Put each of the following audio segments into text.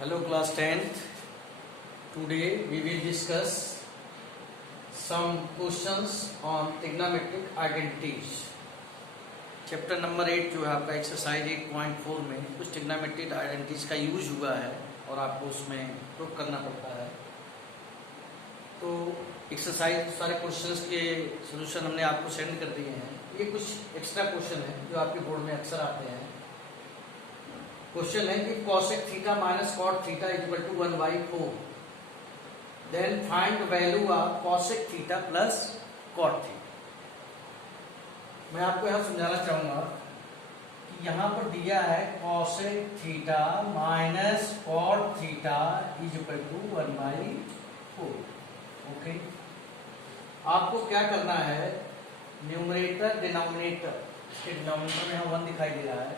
Hello class 10th. Today we will discuss some questions on trigonometric identities. Chapter number 8 जो है आपका exercise 8.4 में कुछ ट्रिग्नोमेट्रिक आइडेंटिटीज का यूज हुआ है और आपको उसमें प्रूव करना पड़ता है। तो एक्सरसाइज सारे क्वेश्चंस के सॉल्यूशन हमने आपको सेंड कर दिए हैं। ये कुछ एक्स्ट्रा क्वेश्चन है जो आपके बोर्ड में अक्सर आते हैं। क्वेश्चन है कि cosec theta minus cot theta equal to 1/4, then find value of cosec theta plus cot theta. मैं आपको यहाँ समझाना चाहूंगा कि यहाँ पर दिया है cosec theta minus cot theta equal to 1/4। Okay, आपको क्या करना है, न्यूमरेटर डिनोमिनेटर, इसके डिनोमिनेटर में यहाँ 1 दिखाई दे रहा है,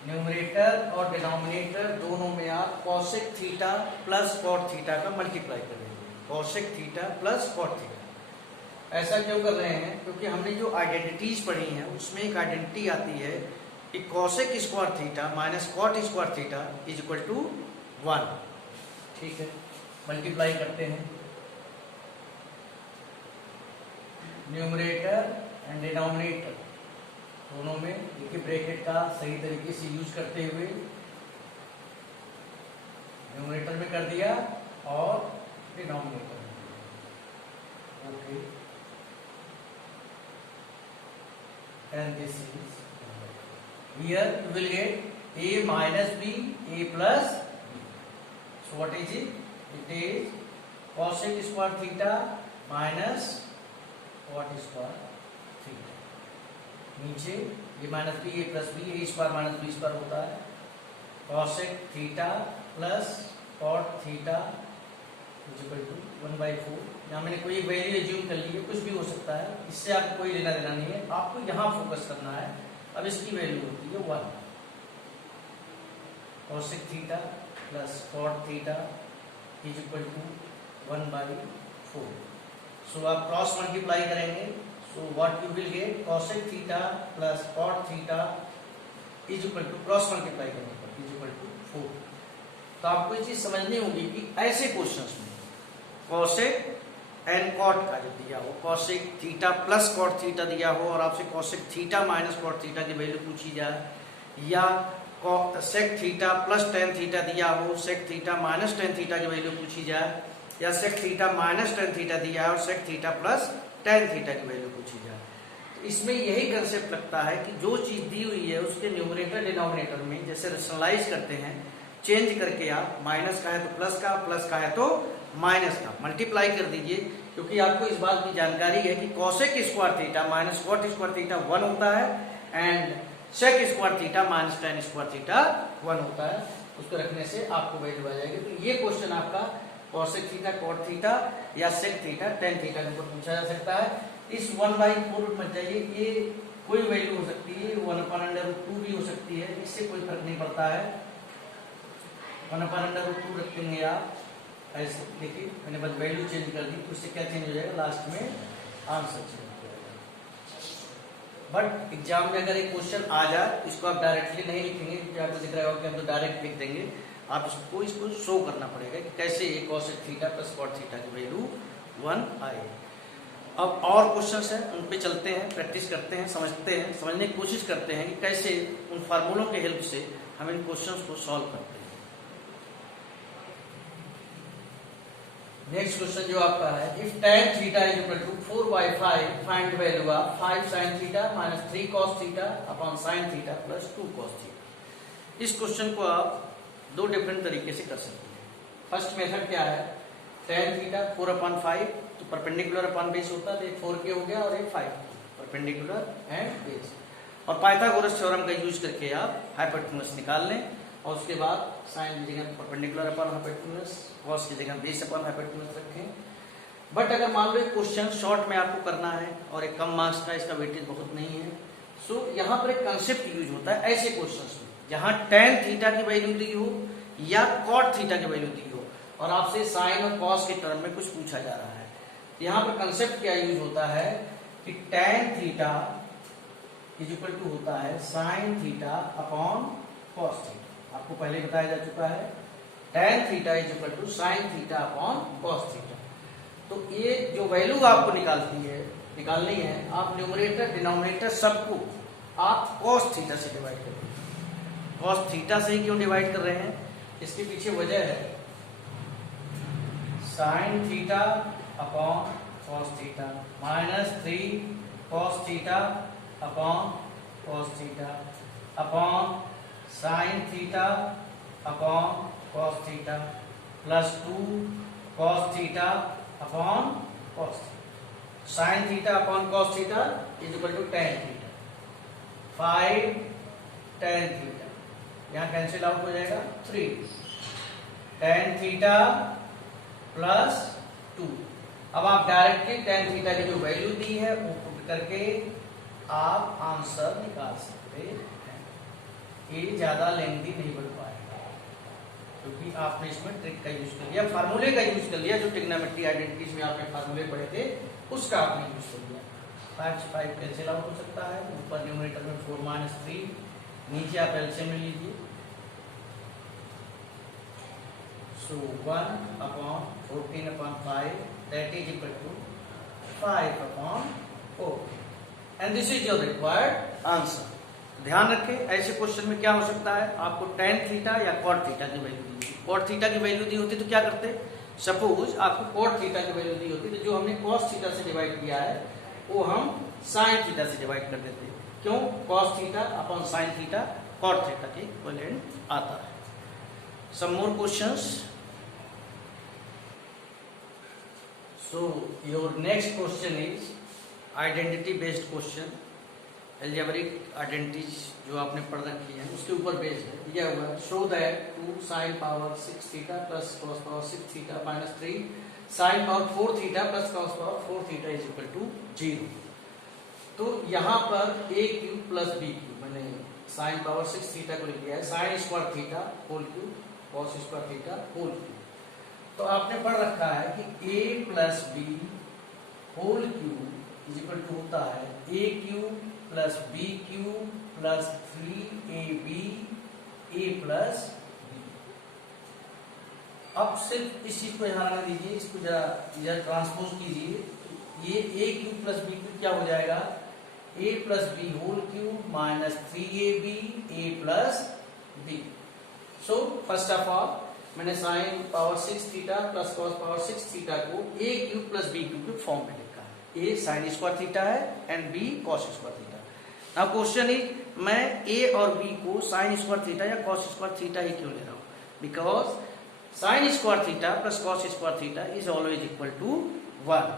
न्यूमरेटर और डिनोमिनेटर दोनों में आप cosec theta plus cot theta का मल्टीप्लाई कर देंगे। cosec theta plus cot theta. ऐसा क्यों कर रहे हैं? क्योंकि हमने जो आइडेंटिटीज पढ़ी हैं उसमें एक आइडेंटिटी आती है कि cosec square theta minus cot square theta is equal to 1। ठीक है, मल्टीप्लाई करते हैं न्यूमरेटर एंड डिनोमिनेटर दोनों में। देखिए ब्रैकेट का सही तरीके से यूज करते हुए न्यूमरेटर में कर दिया और डिनोमिनेटर में। Okay, and this is here you will get a minus b, a plus b. So what is it? It is cosec square theta minus cot square theta. नीचे ये minus B A plus B, A square minus B square होता है। cosec theta plus cot theta equal to 1/4। यहाँ मैंने कोई value assume कर ली है, कुछ भी हो सकता है, इससे आपको कोई लेना देना नहीं है, आपको यहाँ फोकस करना है। अब इसकी वैल्यू होती है 1। cosec theta plus cot theta equal to 1/4। So आप क्रॉस मल्टीप्लाई करेंगे, so what you will get cosec theta plus cot theta is equal to cross multiply करने पर is equal to 4। तो आपको ये चीज समझनी होगी कि ऐसे क्वेश्चंस में cosec एंड cot का जो दिया हो, cosec theta plus cot theta दिया हो और आपसे cosec theta minus cot theta की वैल्यू पूछी जाए, या sec theta plus tan theta दिया हो, sec theta minus tan theta की वैल्यू पूछी जाए, या sec theta minus tan theta दिया है और sec theta plus tan theta की वैल्यू पूछी जाए। तो इसमें यही कंसेप्ट लगता है कि जो चीज दी हुई है उसके न्यूमरेटर डिनोमिनेटर में जैसे रेशनलाइज करते हैं, चेंज करके आप माइनस का है तो प्लस का, प्लस का है तो माइनस का मल्टीप्लाई कर दीजिए। क्योंकि आपको इस बात की जानकारी है कि cosec square theta minus cot square theta 1 होता है and sec square theta minus tan square theta 1 होता है। उसको रखने से आपको वैल्यू आ जाएगी। तो ये क्वेश्चन आपका cosec थीटा cot थीटा या sec थीटा tan थीटा के ऊपर पूछा जा सकता है। इस 1/4 मत जाइए, ये कोई वैल्यू हो सकती है, 1/√2 भी हो सकती है, इससे कोई फर्क नहीं पड़ता है। 1/√2 रख देंगे आप ऐसे। देखिए मैंने बस वैल्यू चेंज कर दी, तो इससे क्या चेंज हो जाएगा, लास्ट में आंसर चेंज हो जाएगा। बट एग्जाम में अगर एक क्वेश्चन आ जाए, इसको आप डायरेक्टली नहीं लिखेंगे क्योंकि आपको दिख रहा होगा कि हम तो डायरेक्ट लिख देंगे। आप इसको शो करना पड़ेगा कि कैसे ये cosec theta plus cot theta की वैल्यू 1 आए। अब और क्वेश्चंस हैं, उन पे चलते हैं, प्रैक्टिस करते हैं, समझने की कोशिश करते हैं कि कैसे उन फार्मूलों के हेल्प से हम इन क्वेश्चंस को सॉल्व करते हैं। नेक्स्ट क्वेश्चन जो आपका है, if tan theta is equal to 4/5 find value of 5 sin theta minus 3 cos theta upon sin theta plus 2 cos theta. इस क्वेश्चन को आप दो डिफरेंट तरीके से कर सकते हैं। फर्स्ट मेथड क्या है, tan थीटा 4/5 तो परपेंडिकुलर अपॉन बेस होता है, तो 4k हो गया और ये 5 परपेंडिकुलर एंड बेस। और पाइथागोरस थ्योरम का यूज करके आप हाइपोटेन्यूज निकाल लें और उसके बाद साइन की जगह परपेंडिकुलर अपॉन हाइपोटेन्यूज, कॉस की जगह बेस अपॉन हाइपोटेन्यूज रखें। बट अगर मान लो एक क्वेश्चन शॉर्ट में आपको करना है और एक कम मार्क्स का, इसका वेटेज बहुत नहीं है, सो यहाँ पर एक कंसेप्ट यूज होता है ऐसे क्वेश्चन में जहां tan थीटा की वैल्यू दी हो या cot थीटा की वैल्यू दी हो और आपसे साइन और cos के टर्म में कुछ पूछा जा रहा है। यहाँ पर कंसेप्ट क्या यूज होता है कि tan theta is equal to होता है sine theta upon cos theta. आप आपको पहले बताया जा चुका है, tan theta is equal to sine theta upon cos theta. तो ये जो वैल्यू आपको निकालनी है, आप न्यूमरेटर डिनोमिनेटर सबको आप कॉस थीटा से डिवाइड करेंगे। कॉस थीटा से ही क्यों डिवाइड कर रहे हैं, इसके पीछे वजह है sine theta upon cos theta minus 3 cos theta upon cos theta upon sine theta upon cos theta plus 2 cos theta upon cos theta. Sine theta upon cos theta is equal to tan theta, 5 tan theta, यहाँ cancel out हो जाएगा 3 tan theta plus 2। अब आप directly tan theta की जो value दी है वो put करके आप आंसर निकाल सकते हैं। ये ज्यादा लेंथी नहीं बन पाएगा क्योंकि आपने इसमें ट्रिक का यूज कर लिया, फार्मूले का यूज कर लिया, जो ट्रिग्नोमेट्री आइडेंटिटीज में आपने फार्मूले पढ़े थे उसका आपने यूज कर लिया। 5 से 5 कैंसिल आउट हो सकता है, ऊपर न्यूमरेटर में 4 माइनस 3, नीचे आप एलसीएम ले लीजिए। So 1 upon 14 upon 5 that is equal to 5 upon 4 and this is your required answer। ध्यान रखें ऐसे क्वेश्चन में क्या हो सकता है, आपको tan थीटा या cot थीटा की वैल्यू दी, cot थीटा की वैल्यू दी होती तो क्या करते, सपोज आपको cot थीटा की वैल्यू दी होती तो जो हमने cos थीटा से डिवाइड किया है वो हम sin थीटा से डिवाइड कर देते। क्यों, cos theta upon sin theta cot theta के इक्विवेलेंट आता है। Some more questions। So your next question is identity based question, algebraic identities जो आपने पढ़ रखी है उसके ऊपर बेस्ड है। यह हुआ show that 2 sin power 6 theta plus cos power 6 theta minus 3 sin power 4 theta plus cos power 4 theta is equal to 0। तो यहाँ पर a cube plus b cube, मैंने sin power 6 theta को लिख दिया है sin square theta whole cube cos square theta whole cube. तो आपने पढ़ रखा है कि a plus B whole cube is equal to होता है a cube plus B cube plus 3ab a plus B. अब सिर्फ इस चीज को यहाँ रख दीजिए, इसको जरा ट्रांसपोज कीजिए, ये a cube plus B cube क्या हो जाएगा, a plus B whole cube minus 3ab a plus B. So first of all मैंने sine power 6 theta plus cos power 6 theta को a cube plus b cube के form में लिखा है। a sine square theta है and b cos square theta. Now question is मैं a और b को साइन स्क्वायर थीटा या कॉस स्क्वायर थीटा ही क्यों ले रहा हूँ, because sine square theta plus cos square theta is always equal to 1।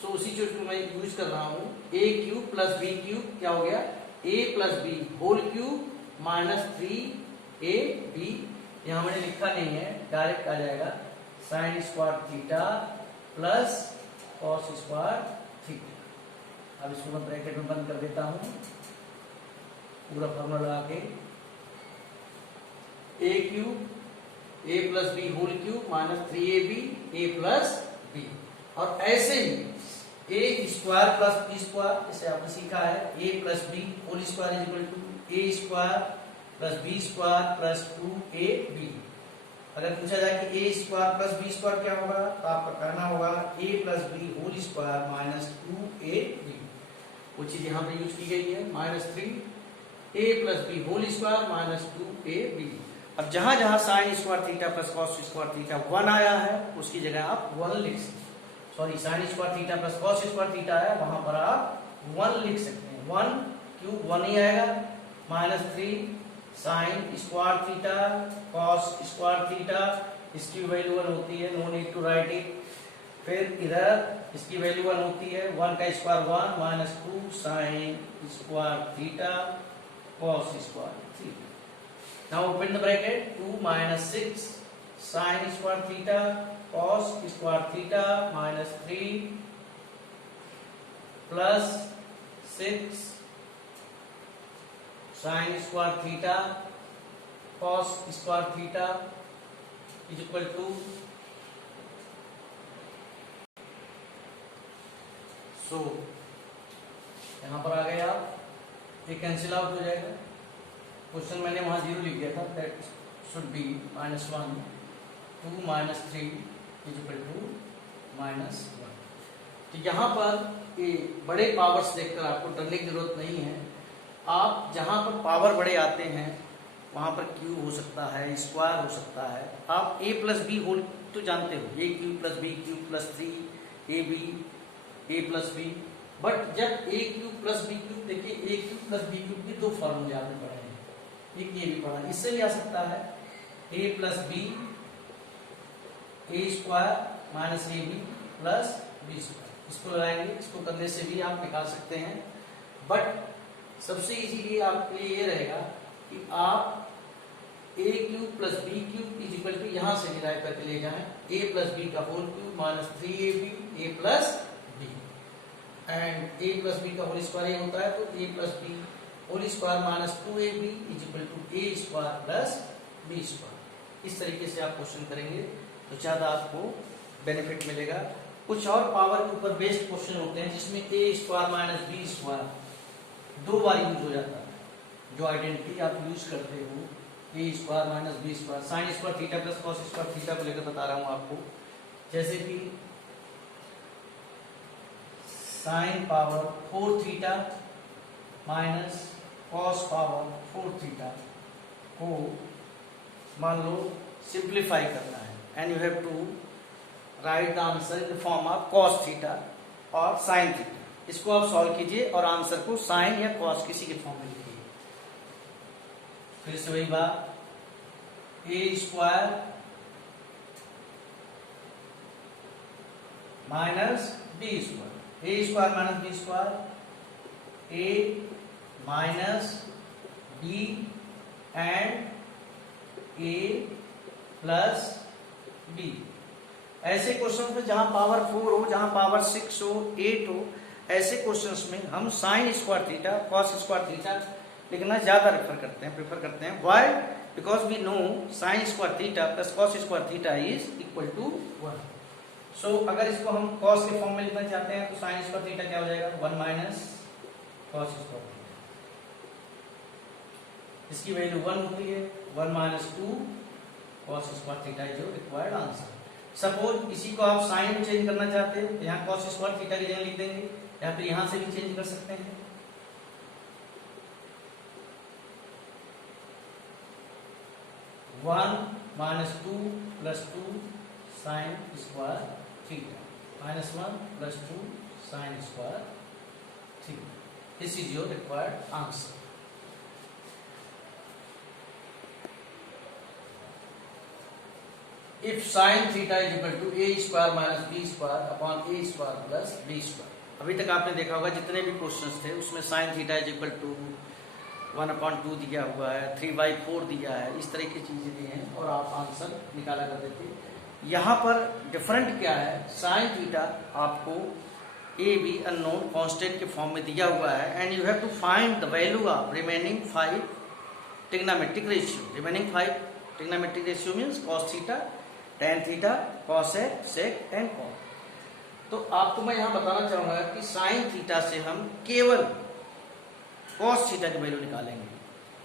So उसी चीज को मैं यूज कर रहा हूँ, a cube plus b cube क्या हो गया a plus B whole cube minus 3ab। यहाँ मैंने लिखा नहीं है, डायरेक्ट आ जाएगा sine square theta plus cos square theta. अब इसको मैं ब्रैकेट में बंद कर देता हूँ, पूरा फॉर्मूला लगा के a cube a plus B whole cube minus 3ab a plus B. और ऐसे ही a square plus B square, इसे आपने सीखा है a plus B whole square is equal to a square plus B square plus 2ab। अगर पूछा जाए कि a square plus B square क्या होगा तो आपका कहना होगा a plus B whole square minus 2ab। वो चीज यहाँ पे यूज की गई है minus 3 a plus B whole square minus 2ab। अब जहां जहां sine square theta plus cos square theta 1 आया है उसकी जगह आप 1 लिख सकते हैं। Sorry, sign square theta plus cos square theta है, वहां पर आप 1 लिख सकते हैं। 1 क्यूब 1 ही आएगा minus 3 sine square theta cos square theta, इसकी वैल्यू 1 होती है, no need to write it. फिर इधर इसकी वैल्यू 1 होती है, 1 का square 1 minus 2 sine square theta cos square theta. Now open the bracket, 2 minus 6 sine square theta cos square theta minus 3 plus 6 sine square theta cos square theta is equal to, so यहां पर आ गए आप, ये cancel out हो जाएगा। Question मैंने वहां 0 लिख दिया था, that should be -1, 2 minus 3 is equal to -1। तो यहाँ पर ये बड़े पावर्स देखकर आपको डरने की जरूरत नहीं है। आप जहाँ पर पावर बड़े आते हैं वहाँ पर क्यूब हो सकता है, स्क्वायर हो सकता है। आप a प्लस बी होल तो जानते हो, a cube plus B cube plus 3ab a plus B. But जब a cube plus B cube, देखिए a cube plus B cube के दो फॉर्मूले आपने पढ़े हैं, एक ये भी पढ़ा, इससे भी आ सकता है a plus B a square minus ab plus B square. इसको लगाएंगे, इसको करने से भी आप निकाल सकते हैं। बट सबसे इजीली आपके लिए ये रहेगा कि आप a cube plus B cube is equal to यहाँ से डिराइव करके ले जाएं a प्लस बी का whole cube minus 3ab a plus B, and a plus B का होल स्क्वायर ये होता है तो a plus B whole square minus 2ab is equal to a square plus B square. इस तरीके से आप क्वेश्चन करेंगे तो ज़्यादा आपको बेनिफिट मिलेगा। कुछ और पावर के ऊपर बेस्ड क्वेश्चन होते हैं जिसमें a square minus B square दो बार यूज हो जाता है। जो आइडेंटिटी आप यूज करते हो a square minus B square, sine square theta plus cos square theta को लेकर बता रहा हूं आपको। जैसे कि sine power 4 theta minus cos power 4 theta को मान लो सिंप्लीफाई करना है, and you have to write the answer in the form of cos theta और साइन थीटा। इसको आप सॉल्व कीजिए और आंसर को साइन या कॉस किसी के फॉर्म में लिखिए। फिर से वही बात, a square minus B square, a square minus B square, a minus B and a plus B. ऐसे क्वेश्चन में जहां पावर 4 हो, जहां पावर 6 हो, 8 हो, ऐसे क्वेश्चंस में हम sine square theta cos square theta लिखना ज्यादा प्रेफर करते हैं। Why? Because we know sine square theta plus cos square theta is equal to 1। So अगर इसको हम कॉस के फॉर्म में लिखना चाहते हैं तो साइन स्क्वायर थीटा क्या हो जाएगा, 1 माइनस कॉस स्क्वायर थीटा। इसकी वैल्यू 1 होती है, 1 minus 2 cos square theta is your required answer. Suppose इसी को आप साइन में चेंज करना चाहते हो, यहाँ कॉस स्क्वायर थीटा की जगह लिख देंगे, या फिर यहां से भी चेंज कर सकते हैं। One minus 2 plus 2 sine square theta minus 1 plus 2 sine square theta. This is your required answer. If sin theta is equal to a square minus b square upon a square plus b square। अभी तक आपने देखा होगा जितने भी questions थे उसमें sin theta is equal to 1/2 दिया हुआ है, 3/4 दिया है, इस तरह की चीजें दी हैं और आप आंसर निकाला करते थे। यहाँ पर डिफरेंट क्या है, sin थीटा आपको ए बी अननोन कांस्टेंट के फॉर्म में दिया हुआ है, and you have to find the value of remaining 5 trigonometric ratio. Remaining 5 trigonometric ratio means cos theta, tan theta, cosec, sec and cot। तो आपको मैं यहां बताना चाहूंगा कि sin थीटा से हम केवल cos थीटा की वैल्यू निकालेंगे,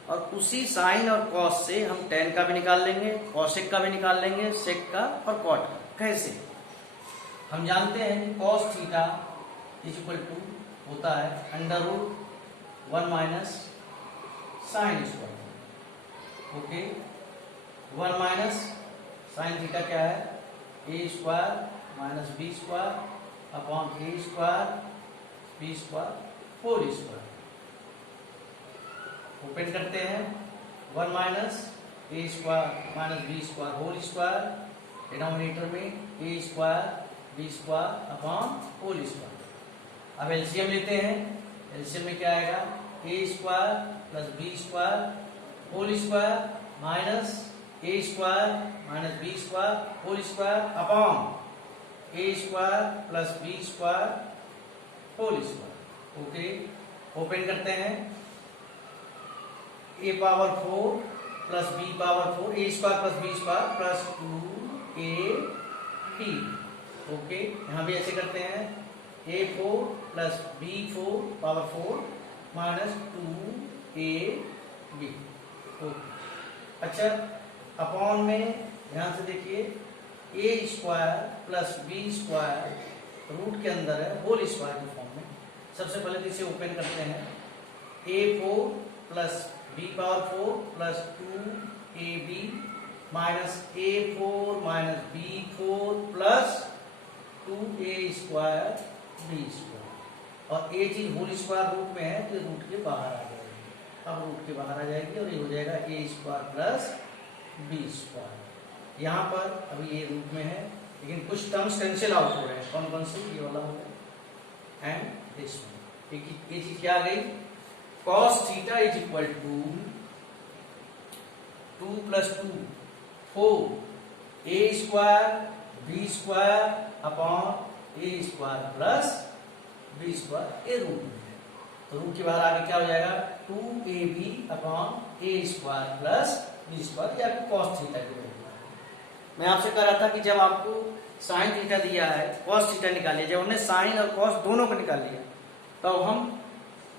और उसी sin और cos से हम tan का भी निकाल लेंगे, cosec का भी निकाल लेंगे, sec का और cot का। कैसे? हम जानते हैं कि cos theta is equal to होता है √1 minus sine square. Okay, 1 minus sine theta क्या है, A square minus B square upon A square B square whole square. Open करते हैं, 1 minus A square minus B square whole square, denominator में A square B square upon whole square. अब LCM लेते हैं, LCM में क्या आएगा, A square plus B square whole square minus A square minus B square whole square upon A square plus B square whole square. Okay, open करते हैं, A power 4 plus B power 4, A square plus B square plus 2ab। Okay, यहां भी ऐसे करते हैं, a4 plus b4 power 4 minus 2ab। Okay, अच्छा upon में ध्यान से देखिए A square plus B square root के अंदर है होल स्क्वायर की फॉर्म में। सबसे पहले तो इसे ओपन करते हैं, a4 प्लस बी पावर 4 प्लस 2ab minus a4 minus b4 plus 2a square B square, और a चीज होल स्क्वायर रूट में है तो रूट के बाहर आ जाएगी। अब रूट के बाहर आ जाएगी और ये हो जाएगा a square plus B square. यहाँ पर अभी ये रूट में है लेकिन कुछ टर्म्स कैंसिल आउट हो रहे हैं। कौन कौन से? ये वाला हो गया एंड दिस वन। ये चीज क्या आ गई? cos theta is equal to 2 plus 2 4 A square B square upon A square plus B square. A root में है तो रूट के बाहर आगे क्या हो जाएगा? 2ab upon A square plus B square. ये आपको cos थीटा की वैल्यू है। मैं आपसे कह रहा था कि जब आपको साइन थीटा दिया है cos थीटा निकालिए। जब हमने साइन और cos दोनों को निकाल लिया तो हम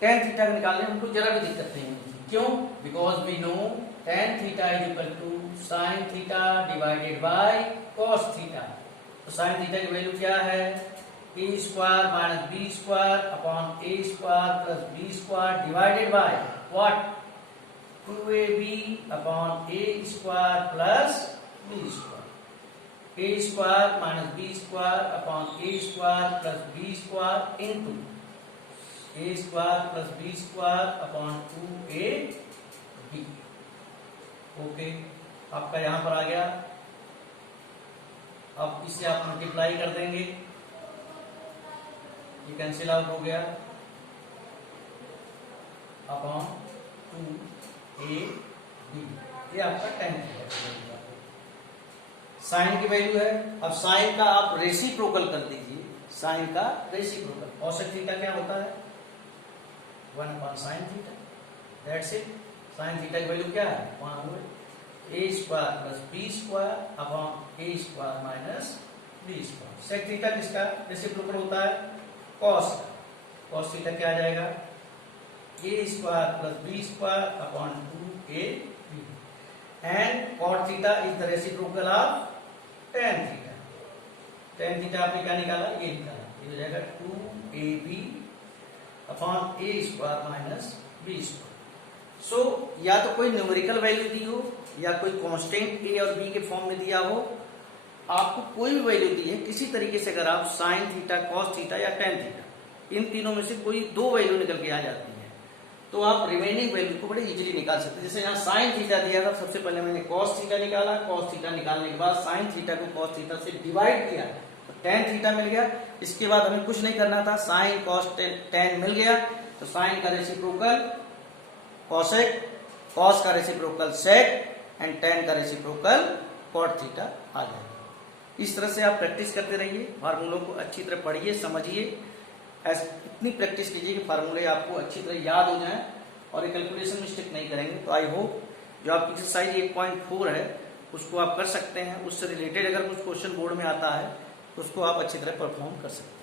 tan थीटा को निकालने में हमको जरा भी दिक्कत नहीं होती। क्यों? Because we know tan theta is equal to sine theta divided by cos theta. तो साइन थीटा की वैल्यू क्या है? A square minus B square upon A square plus B square divided by what? 2ab upon A square plus B square. A square minus B square upon A square plus B square into A square plus B square upon 2ab। Okay, आपका यहां पर आ गया। अब इसे आप multiply कर देंगे, ये कैंसिल आउट हो गया अपॉन 2ab। ये आपका tan थीटा साइन की वैल्यू है। अब साइन का आप रेसिप्रोकल कर दीजिए, साइन का रेसिप्रोकल। औसत थीटा क्या होता है? 1 upon sine theta, that's it. Sine theta की वैल्यू क्या है? 1 हुए A square plus B square upon A square minus B square. Sec theta किसका रेसिप्रोकल होता है? कॉस का। कॉस थीटा क्या आ जाएगा? A square plus B square upon 2ab। And cot theta is the reciprocal of tan theta. tan theta आपने क्या निकाला? ये निकाला। ये हो जाएगा 2ab upon A square minus B square. So या तो कोई न्यूमेरिकल वैल्यू दी हो या कोई कांस्टेंट ए और बी के फॉर्म में दिया हो, आपको कोई भी वैल्यू दी है किसी तरीके से, अगर आप साइन थीटा कॉस थीटा या tan थीटा इन तीनों में से कोई दो वैल्यू निकल के आ जाती है तो आप रिमेनिंग वैल्यू को बड़े इजीली निकाल सकते हैं। जैसे यहाँ साइन थीटा दिया था, सबसे पहले मैंने cos थीटा निकाला। cos थीटा निकालने के बाद साइन थीटा को cos थीटा से डिवाइड किया तो tan थीटा मिल गया। इसके बाद हमें कुछ नहीं करना था, साइन cos tan मिल गया तो साइन का रेसिप्रोकल cosec, cos का रेसिप्रोकल sec एंड tan का रेसिप्रोकल cot थीटा आ जाएगा। इस तरह से आप प्रैक्टिस करते रहिए, फार्मूलों को अच्छी तरह पढ़िए, समझिए। इतनी प्रैक्टिस कीजिए कि फार्मूले आपको अच्छी तरह याद हो जाएं और ये कैलकुलेशन मिस्टेक नहीं करेंगे। तो आई होप जो आपकी एक्सरसाइज 1.4 है उसको आप कर सकते हैं। उससे रिलेटेड अगर कुछ क्वेश्चन बोर्ड में आता है तो उसको आप अच्छी तरह परफॉर्म कर सकते हैं।